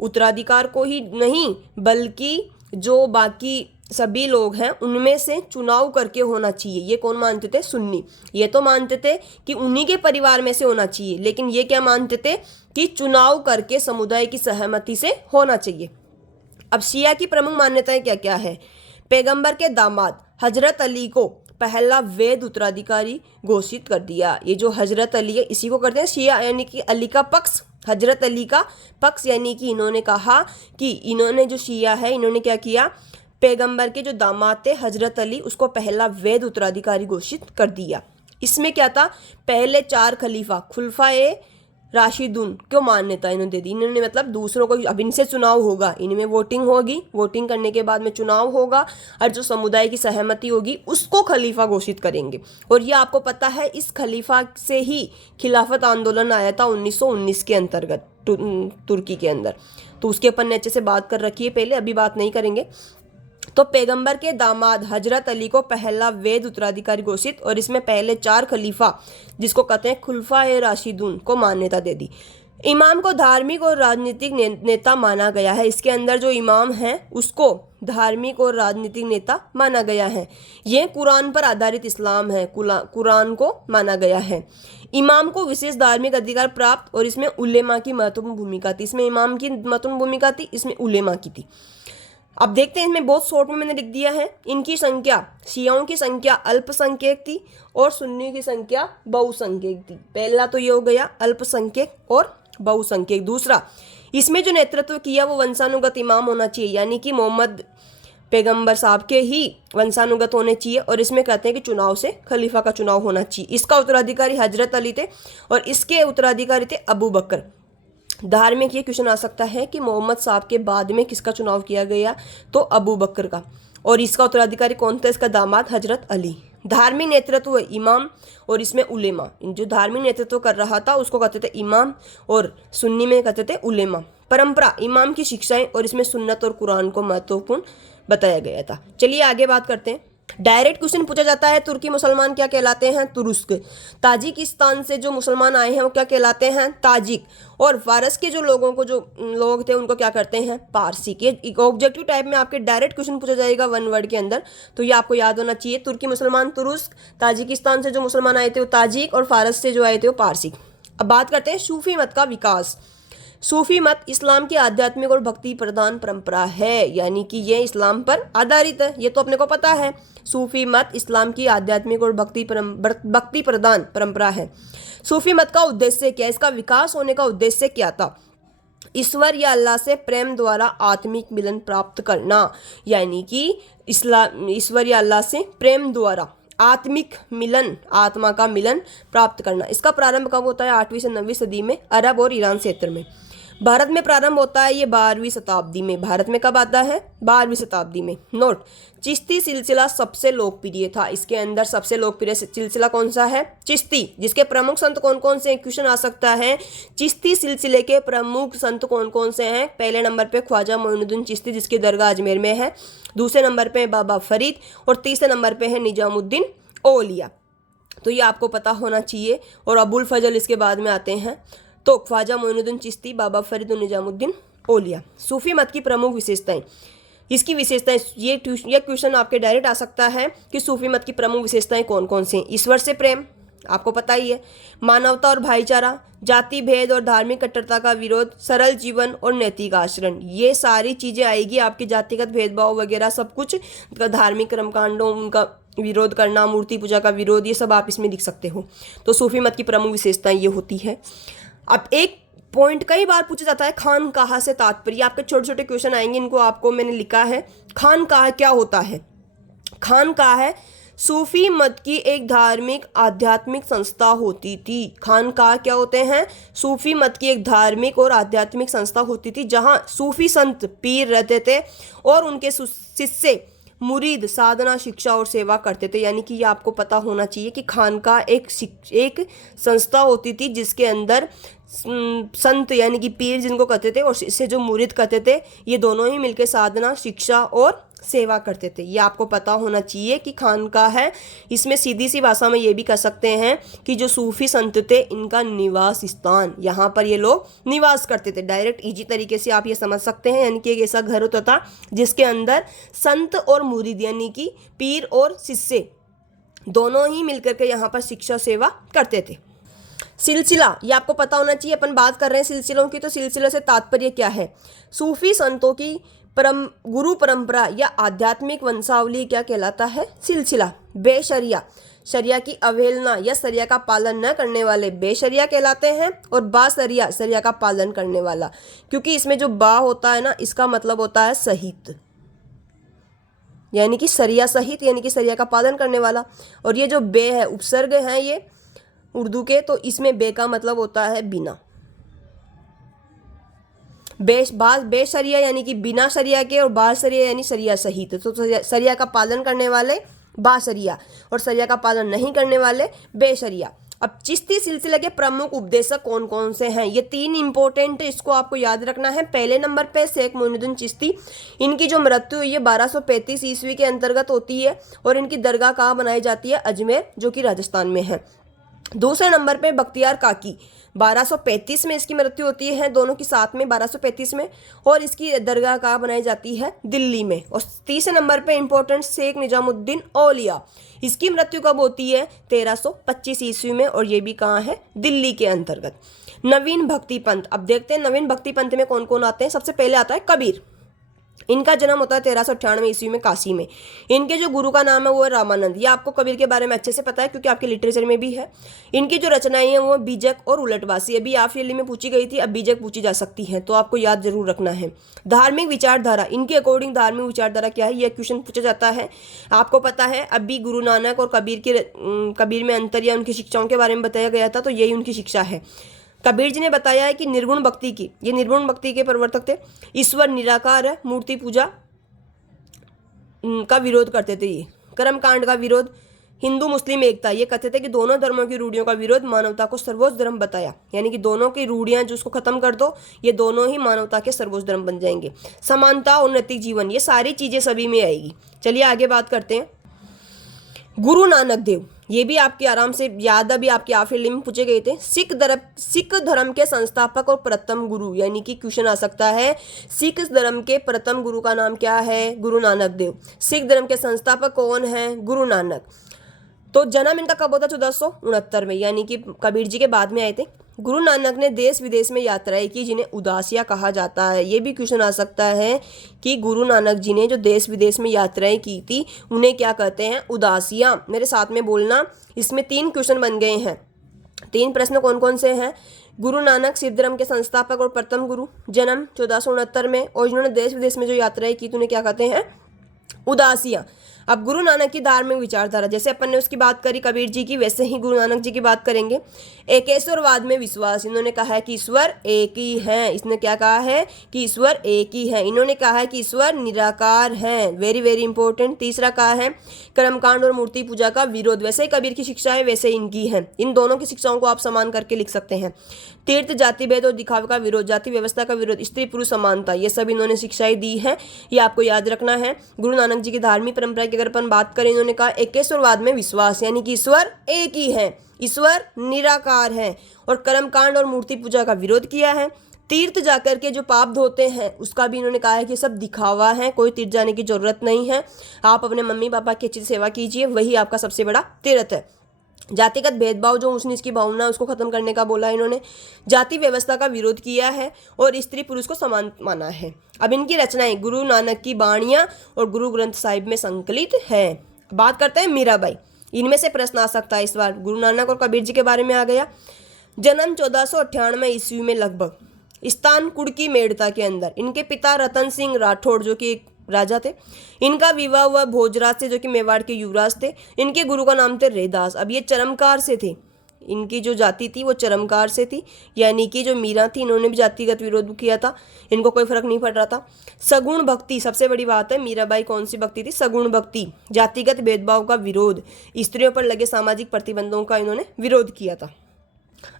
उत्तराधिकार को ही नहीं बल्कि जो बाकी सभी लोग हैं उनमें से चुनाव करके होना चाहिए। ये कौन मानते थे, सुन्नी। ये तो मानते थे कि उन्हीं के परिवार में से होना चाहिए, लेकिन ये क्या मानते थे कि चुनाव करके समुदाय की सहमति से होना चाहिए। अब शिया की प्रमुख मान्यताएं क्या क्या है। पैगंबर के दामाद हजरत अली को पहला वैध उत्तराधिकारी घोषित कर दिया। ये जो हजरत अली है इसी को करते हैं शिया, यानी कि अली का पक्ष, हजरत अली का पक्ष, यानी कि इन्होंने कहा कि इन्होंने जो शिया है इन्होंने क्या किया, पैगंबर के जो दामाद थे हजरत अली उसको पहला वैध उत्तराधिकारी घोषित कर दिया। इसमें क्या था, पहले 4 खलीफा खुलफाए राशिदुन क्यों मान्यता इन्होंने दे दी। इन्होंने मतलब दूसरों को, अब इनसे चुनाव होगा, इनमें वोटिंग होगी, वोटिंग करने के बाद में चुनाव होगा और जो समुदाय की सहमति होगी उसको खलीफा घोषित करेंगे। और ये आपको पता है इस खलीफा से ही खिलाफत आंदोलन आया था 1919 के अंतर्गत तुर्की के अंदर। तो उसके अपन ने अच्छे से बात कर रखी है पहले, अभी बात नहीं करेंगे। तो पैगंबर के दामाद हजरत अली को पहला वैध उत्तराधिकारी घोषित, और इसमें पहले 4 खलीफा जिसको कहते हैं खुलफाए राशिदून को मान्यता दे दी। इमाम को धार्मिक और राजनीतिक नेता माना गया है। इसके अंदर जो इमाम है उसको धार्मिक और राजनीतिक नेता माना गया है। यह कुरान पर आधारित इस्लाम है, कुरान को माना गया है। इमाम को विशेष धार्मिक अधिकार प्राप्त, और इसमें उलेमा की महत्वपूर्ण भूमिका थी। इसमें इमाम की महत्वपूर्ण भूमिका थी, इसमें उलेमा की थी। अब देखते हैं, इसमें बहुत शॉर्ट में मैंने लिख दिया है। इनकी संख्या, शियाओं की संख्या अल्पसंख्यक थी और सुन्नी की संख्या बहुसंख्यक थी। पहला तो ये हो गया अल्पसंख्यक और बहुसंख्यक। दूसरा, इसमें जो नेतृत्व किया वो वंशानुगत इमाम होना चाहिए, यानी कि मोहम्मद पैगंबर साहब के ही वंशानुगत होने चाहिए। और इसमें कहते हैं कि चुनाव से खलीफा का चुनाव होना चाहिए। इसका उत्तराधिकारी हजरत अली थे और इसके उत्तराधिकारी थे अबू बकर। धार्मिक ये क्वेश्चन आ सकता है कि मोहम्मद साहब के बाद में किसका चुनाव किया गया, तो अबू बकर का। और इसका उत्तराधिकारी कौन था, इसका दामाद हजरत अली। धार्मिक नेतृत्व इमाम और इसमें उलेमा। जो धार्मिक नेतृत्व कर रहा था उसको कहते थे इमाम और सुन्नी में कहते थे उलेमा। परंपरा इमाम की शिक्षाएं और इसमें सुन्नत और कुरान को महत्वपूर्ण बताया गया था। चलिए आगे बात करते हैं। डायरेक्ट क्वेश्चन पूछा जाता है, तुर्की मुसलमान क्या कहलाते हैं? तुरुस्क। ताजिकिस्तान से जो मुसलमान आए हैं वो क्या कहलाते हैं? ताजिक। और फारस के जो लोग थे उनको क्या करते हैं? पारसी। के ऑब्जेक्टिव टाइप में आपके डायरेक्ट क्वेश्चन पूछा जाएगा 1 वर्ड के अंदर, तो ये आपको याद होना चाहिए। तुर्की मुसलमान तुरुस्क, ताजिकिस्तान से जो मुसलमान आए थे वो ताजिक और फारस से जो आए थे वो पारसी। अब बात करते हैं सूफी मत का विकास। सूफी मत इस्लाम की आध्यात्मिक और भक्ति प्रधान परंपरा है, यानी कि ये इस्लाम पर आधारित है, ये तो अपने को पता है। सूफी मत इस्लाम की आध्यात्मिक और भक्ति प्रधान परंपरा है। सूफी मत का उद्देश्य क्या? इसका विकास होने का उद्देश्य क्या था? ईश्वर या अल्लाह से प्रेम द्वारा आत्मिक मिलन प्राप्त करना, यानी कि ईश्वर या अल्लाह से प्रेम द्वारा आत्मिक मिलन, आत्मा का मिलन प्राप्त करना। इसका प्रारंभ कब होता है? 8वीं से 9वीं सदी में अरब और ईरान क्षेत्र में। भारत में प्रारंभ होता है ये 12वीं शताब्दी में। भारत में कब आता है? 12वीं शताब्दी में। नोट, चिश्ती सिलसिला सबसे लोकप्रिय था। इसके अंदर सबसे लोकप्रिय सिलसिला कौन सा है? चिश्ती। जिसके प्रमुख संत कौन कौन से? क्वेश्चन आ सकता है, चिश्ती सिलसिले के प्रमुख संत कौन कौन से हैं? पहले नंबर पे ख्वाजा मोइनुद्दीन चिश्ती जिसकी दरगाह अजमेर में है, दूसरे नंबर पे बाबा फरीद और तीसरे नंबर पे है निजामुद्दीन औलिया। तो ये आपको पता होना चाहिए। और अबुल फजल इसके बाद में आते हैं। तो ख्वाजा मोइनुद्दीन चिश्ती, बाबा फरीद और निजामुद्दीन औलिया। सूफी मत की प्रमुख विशेषताएं। इसकी विशेषताएं, ये क्वेश्चन आपके डायरेक्ट आ सकता है कि सूफी मत की प्रमुख विशेषताएं कौन कौन सी? ईश्वर से प्रेम, आपको पता ही है। मानवता और भाईचारा, जाति भेद और धार्मिक कट्टरता का विरोध, सरल जीवन और नैतिक आचरण। ये सारी चीज़ें आएगी आपके जातिगत भेदभाव वगैरह सब कुछ, धार्मिक कर्मकांडों उनका विरोध करना, मूर्ति पूजा का विरोध, ये सब आप इसमें लिख सकते हो। तो सूफी मत की प्रमुख विशेषताएं ये होती है। अब एक पॉइंट कई बार पूछा जाता है, खानकाह से तात्पर्य। आपके छोटे छोटे क्वेश्चन आएंगे, इनको आपको मैंने लिखा है। खानकाह क्या होता है? खानकाह सूफी मत की एक धार्मिक आध्यात्मिक संस्था होती थी। खानकाह क्या होते हैं? सूफी मत की एक धार्मिक और आध्यात्मिक संस्था होती थी जहां सूफी संत पीर रहते थे और उनके शिष्य मुरीद साधना, शिक्षा और सेवा करते थे। यानी कि ये आपको पता होना चाहिए कि खानकाह एक संस्था होती थी जिसके अंदर संत यानी कि पीर जिनको कहते थे और शिष्य जो मुरीद कहते थे, ये दोनों ही मिलकर साधना, शिक्षा और सेवा करते थे। ये आपको पता होना चाहिए कि खानकाह है। इसमें सीधी सी भाषा में ये भी कह सकते हैं कि जो सूफी संत थे इनका निवास स्थान, यहाँ पर ये लोग निवास करते थे। डायरेक्ट इजी तरीके से आप ये समझ सकते हैं, यानी कि एक ऐसा घर होता था जिसके अंदर संत और मुरीद यानी कि पीर और शिष्य दोनों ही मिलकर के यहाँ पर शिक्षा सेवा करते थे। सिलसिला, ये आपको पता होना चाहिए। अपन बात कर रहे हैं सिलसिलों की, तो सिलसिले से तात्पर्य क्या है? सूफी संतों की गुरु परंपरा या आध्यात्मिक वंशावली क्या कहलाता है? सिलसिला। बेशरिया, शरिया की अवहेलना या शरिया का पालन न करने वाले बेशरिया कहलाते हैं। और बाशरिया, शरिया का पालन करने वाला, क्योंकि इसमें जो बा होता है ना, इसका मतलब होता है सहित, यानी कि शरिया सहित, यानी कि शरिया का पालन करने वाला। और ये जो बे है, उपसर्ग है ये उर्दू के, तो इसमें बे का मतलब होता है बिना। बेशरिया यानी कि बिना शरिया के, और बाशरिया यानी शरिया सहित। तो शरिया का पालन करने वाले बाशरिया और शरिया का पालन नहीं करने वाले बेशरिया। अब चिश्ती सिलसिले के प्रमुख उपदेशक कौन कौन से हैं? ये 3 इंपॉर्टेंट, इसको आपको याद रखना है। पहले नंबर पे शेख मोइनुद्दीन चिश्ती। इनकी जो मृत्यु हुई है 1235 ईस्वी के अंतर्गत होती है और इनकी दरगाह कहाँ बनाई जाती है? अजमेर, जो कि राजस्थान में है। दूसरे नंबर पे बख्तियार काकी, 1235 में इसकी मृत्यु होती है, दोनों की साथ में 1235 में, और इसकी दरगाह कहाँ बनाई जाती है? दिल्ली में। और तीसरे नंबर पे इंपॉर्टेंट शेख निजामुद्दीन औलिया, इसकी मृत्यु कब होती है? 1325 ईस्वी में, और ये भी कहाँ है? दिल्ली के अंतर्गत। नवीन भक्ति पंथ, अब देखते हैं नवीन भक्ति पंथ में कौन कौन आते हैं। सबसे पहले आता है कबीर। इनका जन्म होता है 1398 ईस्वी में काशी में। इनके जो गुरु का नाम है वो है रामानंद। ये आपको कबीर के बारे में अच्छे से पता है क्योंकि आपके लिटरेचर में भी है। इनकी जो रचनाएं हैं वो बीजक और उलटवासी। अभी AFL में पूछी गई थी, अब बीजक पूछी जा सकती है, तो आपको याद जरूर रखना है। धार्मिक विचारधारा, इनके अकॉर्डिंग धार्मिक विचारधारा क्या है, यह क्वेश्चन पूछा जाता है। आपको पता है अभी गुरु नानक और कबीर में अंतर या उनकी शिक्षाओं के बारे में बताया गया था, तो यही उनकी शिक्षा है। कबीर जी ने बताया है कि निर्गुण भक्ति की, ये निर्गुण भक्ति के प्रवर्तक थे। ईश्वर निराकार है, मूर्ति पूजा का विरोध करते थे, ये कर्मकांड का विरोध हिंदू मुस्लिम एकता, ये कहते थे कि दोनों धर्मों की रूढ़ियों का विरोध मानवता को सर्वोच्च धर्म बताया, यानी कि दोनों की रूढ़ियां जो उसको खत्म कर दो, ये दोनों ही मानवता के सर्वोच्च धर्म बन जाएंगे। समानता और नैतिक जीवन, ये सारी चीजें सभी में आएगी। चलिए आगे बात करते हैं। गुरु नानक देव, ये भी आपके आराम से याद, अभी आपके आखिरी में पूछे गए थे। सिख धर्म के संस्थापक और प्रथम गुरु, यानी कि क्वेश्चन आ सकता है सिख धर्म के प्रथम गुरु का नाम क्या है? गुरु नानक देव। सिख धर्म के संस्थापक कौन है? गुरु नानक। तो जन्म इनका कब होता? 1469 में, यानी कि कबीर जी के बाद में आए थे। गुरु नानक ने देश विदेश में यात्राएं की, जिन्हें उदासियां कहा जाता है। ये भी क्वेश्चन आ सकता है कि गुरु नानक जी ने जो देश विदेश में यात्राएं की थी उन्हें क्या कहते हैं? उदासियां। मेरे साथ में बोलना। इसमें 3 क्वेश्चन बन गए हैं। 3 प्रश्न कौन कौन से हैं? गुरु नानक सिख धर्म के संस्थापक और प्रथम गुरु, जन्म 1469 में, और इन्होंने देश विदेश में जो यात्राएं की तो उन्हें क्या कहते हैं? उदासियां। अब गुरु नानक की धार्मिक विचारधारा, जैसे अपन ने उसकी बात करी कबीर जी की, वैसे ही गुरु नानक जी की बात करेंगे। एकेश्वरवाद में विश्वास, इन्होंने कहा है कि ईश्वर एक ही है। इसने क्या कहा है? कि ईश्वर एक ही है। इन्होंने कहा है कि ईश्वर निराकार है। Very very important. तीसरा कहा है कर्मकांड और मूर्ति पूजा का विरोध। वैसे ही कबीर की शिक्षा है, वैसे इनकी है। इन दोनों की शिक्षाओं को आप समान करके लिख सकते हैं। तीर्थ, जाति भेद और दिखावे का विरोध, जाति व्यवस्था का विरोध, स्त्री पुरुष समानता, ये सब इन्होंने शिक्षाएं दी है। ये आपको याद रखना है। गुरु नानक जी की धार्मिक परंपरा की अगर अपन बात करें, इन्होंने कहा एकेश्वरवाद में विश्वास, यानी कि ईश्वर एक ही है, ईश्वर निराकार है, और कर्मकांड और मूर्ति पूजा का विरोध किया है। तीर्थ जाकर के जो पाप धोते हैं उसका भी इन्होंने कहा है कि सब दिखावा है, कोई तीर्थ जाने की जरूरत नहीं है। आप अपने मम्मी पापा की अच्छी सेवा कीजिए, वही आपका सबसे बड़ा तीर्थ है। जातिगत भेदभाव, जो ऊंच नीच की भावना है, उसको खत्म करने का बोला इन्होंने। जाति व्यवस्था का विरोध किया है और स्त्री पुरुष को समान माना है। अब इनकी रचनाएं गुरु नानक की बाणियां और गुरु ग्रंथ साहिब में संकलित है। बात करते हैं मीराबाई। इनमें से प्रश्न आ सकता है इस बार। गुरु नानक और कबीर जी के बारे में आ गया। जन्म 1498 ईस्वी में लगभग, स्थान कुड़की मेड़ता के अंदर। इनके पिता रतन सिंह राठौड़ जो कि एक राजा थे। इनका विवाह हुआ भोजराज से जो कि मेवाड़ के युवराज थे। इनके गुरु का नाम थे रैदास। अब ये चरमकार से थे। इनकी जो जाति थी वो चरमकार से थी, यानी कि जो मीरा थी इन्होंने भी जातिगत विरोध किया था, इनको कोई फर्क नहीं पड़ रहा था। सगुण भक्ति, सबसे बड़ी बात है, मीराबाई कौन सी भक्ति थी? सगुण भक्ति। जातिगत भेदभाव का विरोध, स्त्रियों पर लगे सामाजिक प्रतिबंधों का इन्होंने विरोध किया था।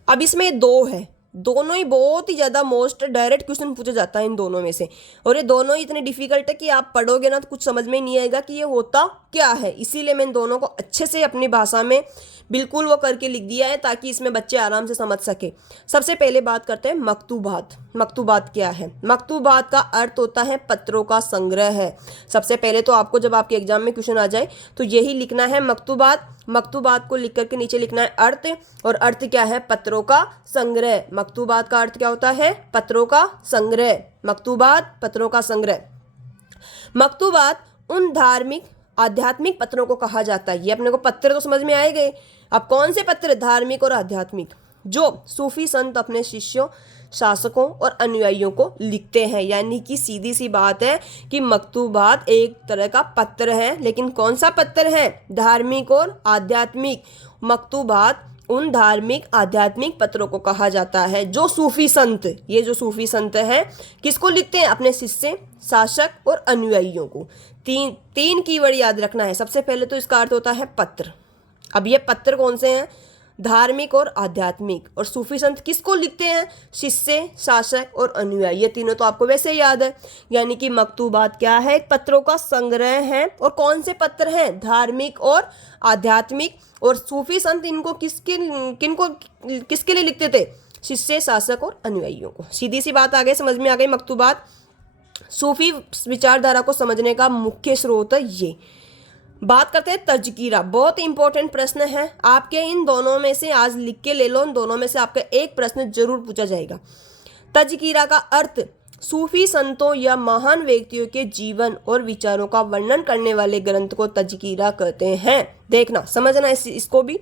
अब इसमें 2 है, दोनों ही बहुत ही ज़्यादा मोस्ट डायरेक्ट क्वेश्चन पूछा जाता है इन दोनों में से, और ये दोनों ही इतने डिफिकल्ट है कि आप पढ़ोगे ना तो कुछ समझ में नहीं आएगा कि ये होता क्या है। इसीलिए मैं इन दोनों को अच्छे से अपनी भाषा में बिल्कुल वो करके लिख दिया है ताकि इसमें बच्चे आराम से समझ सके। सबसे पहले बात करते हैं मकतूबात। मकतूबात क्या है? मकतूबात का अर्थ होता है पत्रों का संग्रह है। सबसे पहले तो आपको जब आपके एग्जाम में क्वेश्चन आ जाए तो यही लिखना है मकतूबात। मकतूबात को लिख करके नीचे लिखना है अर्थ, और अर्थ क्या है? पत्रों का संग्रह। मकतूबात का अर्थ क्या होता है? पत्रों का संग्रह। मकतूबात पत्रों का संग्रह। मकतूबात उन धार्मिक आध्यात्मिक पत्रों को कहा जाता है। ये अपने को पत्र तो समझ में आए गए। अब कौन से पत्र? धार्मिक और आध्यात्मिक, जो सूफी संत अपने शिष्यों, शासकों और अनुयायियों को लिखते हैं। यानी कि सीधी सी बात है कि मकतूबात एक तरह का पत्र है, लेकिन कौन सा पत्र है? धार्मिक और आध्यात्मिक। मकतूबात उन धार्मिक आध्यात्मिक पत्रों को कहा जाता है जो सूफी संत, ये जो सूफी संत हैं किसको लिखते हैं? अपने शिष्य, शासक और अनुयायियों को। तीन कीवर्ड याद रखना है। सबसे पहले तो इसका अर्थ होता है पत्र। अब ये पत्र कौन से हैं? धार्मिक और आध्यात्मिक। और सूफी संत किसको लिखते हैं? शिष्य, शासक और अनुयायी। ये तीनों तो आपको वैसे ही याद है। यानी कि मकतूबात क्या है? पत्रों का संग्रह है। और कौन से पत्र हैं? धार्मिक और आध्यात्मिक। और सूफी संत इनको किसके लिए लिखते थे? शिष्य, शासक और अनुयायियों को। सीधी सी बात आ गई, समझ में आ गई। मकतूबात सूफी विचारधारा को समझने का मुख्य स्रोत है। ये बात करते हैं तजकीरा। बहुत इंपॉर्टेंट प्रश्न है आपके। इन दोनों में से आज लिख के ले लो, इन दोनों में से आपका एक प्रश्न जरूर पूछा जाएगा। तजकीरा का अर्थ सूफी संतों या महान व्यक्तियों के जीवन और विचारों का वर्णन करने वाले ग्रंथ को तजकीरा कहते हैं। देखना, समझना इसको भी।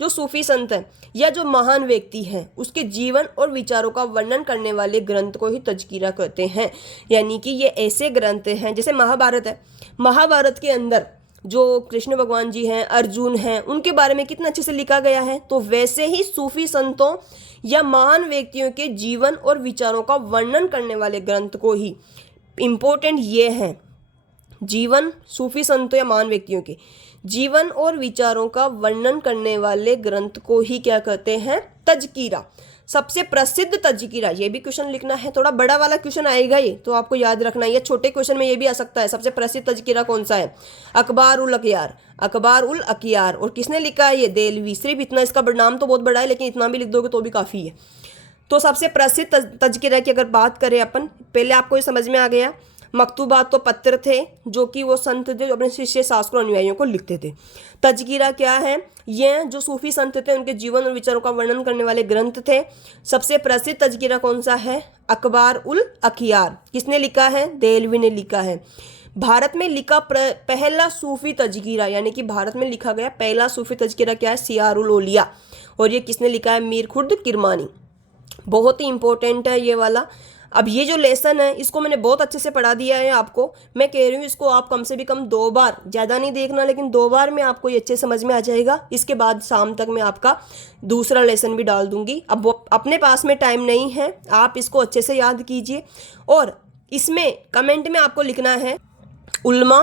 जो सूफी संत है या जो महान व्यक्ति है उसके जीवन और विचारों का वर्णन करने वाले ग्रंथ को ही तजकीरा कहते हैं। यानी कि ये ऐसे ग्रंथ हैं, जैसे महाभारत है। महाभारत के अंदर जो कृष्ण भगवान जी हैं, अर्जुन हैं, उनके बारे में कितना अच्छे से लिखा गया है। तो वैसे ही सूफी संतों या महान व्यक्तियों के जीवन और विचारों का वर्णन करने वाले ग्रंथ को ही, इम्पोर्टेंट ये है, जीवन सूफी संतों या महान व्यक्तियों के जीवन और विचारों का वर्णन करने वाले ग्रंथ को ही क्या कहते हैं? तज़किरा। सबसे प्रसिद्ध तज़किरा, ये भी क्वेश्चन लिखना है, थोड़ा बड़ा वाला क्वेश्चन आएगा ये, तो आपको याद रखना है। ये छोटे क्वेश्चन में ये भी आ सकता है। सबसे प्रसिद्ध तज़किरा कौन सा है? अखबार उल अखियार। अखबार उल अखियार। और किसने लिखा है? ये देलवी। सिर्फ इतना, इसका नाम तो बहुत बड़ा है, लेकिन इतना भी लिख दोगे तो भी काफ़ी है। तो सबसे प्रसिद्ध तज़किरा की अगर बात करें अपन, पहले आपको ये समझ में आ गया, मकतूबात तो पत्र थे जो कि वो संत थे जो अपने शिष्य शास्त्रों अनुयायियों को लिखते थे। तज़किरा क्या है? ये जो सूफी संत थे उनके जीवन और विचारों का वर्णन करने वाले ग्रंथ थे। सबसे प्रसिद्ध तज़किरा कौन सा है? अखबार उल अखियार। किसने लिखा है? देहलवी ने लिखा है। भारत में लिखा पहला सूफी तज़किरा, यानी कि भारत में लिखा गया पहला सूफी तज़किरा क्या है? सियारुल औलिया। और ये किसने लिखा है? मीर खुर्द किरमानी। बहुत ही इंपॉर्टेंट है ये वाला। अब ये जो लेसन है इसको मैंने बहुत अच्छे से पढ़ा दिया है आपको। मैं कह रही हूँ इसको आप कम से भी कम 2 बार, ज़्यादा नहीं देखना, लेकिन 2 बार में आपको ये अच्छे समझ में आ जाएगा। इसके बाद शाम तक मैं आपका दूसरा लेसन भी डाल दूंगी। अब वो अपने पास में टाइम नहीं है, आप इसको अच्छे से याद कीजिए। और इसमें कमेंट में आपको लिखना है उल्मा,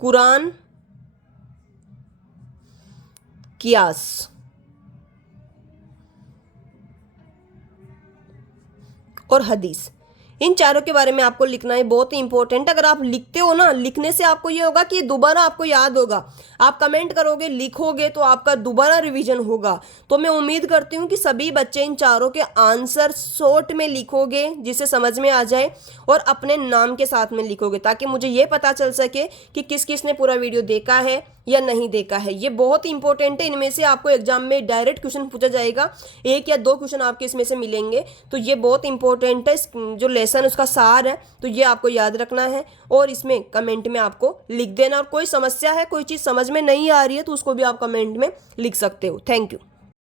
कुरान, कियास और हदीस, इन चारों के बारे में आपको लिखना है। बहुत ही इंपॉर्टेंट। अगर आप लिखते हो ना, लिखने से आपको ये होगा कि दोबारा आपको याद होगा। आप कमेंट करोगे, लिखोगे तो आपका दोबारा रिवीजन होगा। तो मैं उम्मीद करती हूँ कि सभी बच्चे इन चारों के आंसर शॉर्ट में लिखोगे जिससे समझ में आ जाए, और अपने नाम के साथ में लिखोगे ताकि मुझे ये पता चल सके कि किस किस ने पूरा वीडियो देखा है या नहीं देखा है। ये बहुत ही इंपॉर्टेंट है। इनमें से आपको एग्जाम में डायरेक्ट क्वेश्चन पूछा जाएगा, 1 या 2 क्वेश्चन आपके इसमें से मिलेंगे। तो ये बहुत इंपॉर्टेंट है। जो लेसन उसका सार है, तो ये आपको याद रखना है और इसमें कमेंट में आपको लिख देना। और कोई समस्या है, कोई चीज़ समझ में नहीं आ रही है, तो उसको भी आप कमेंट में लिख सकते हो। Thank you.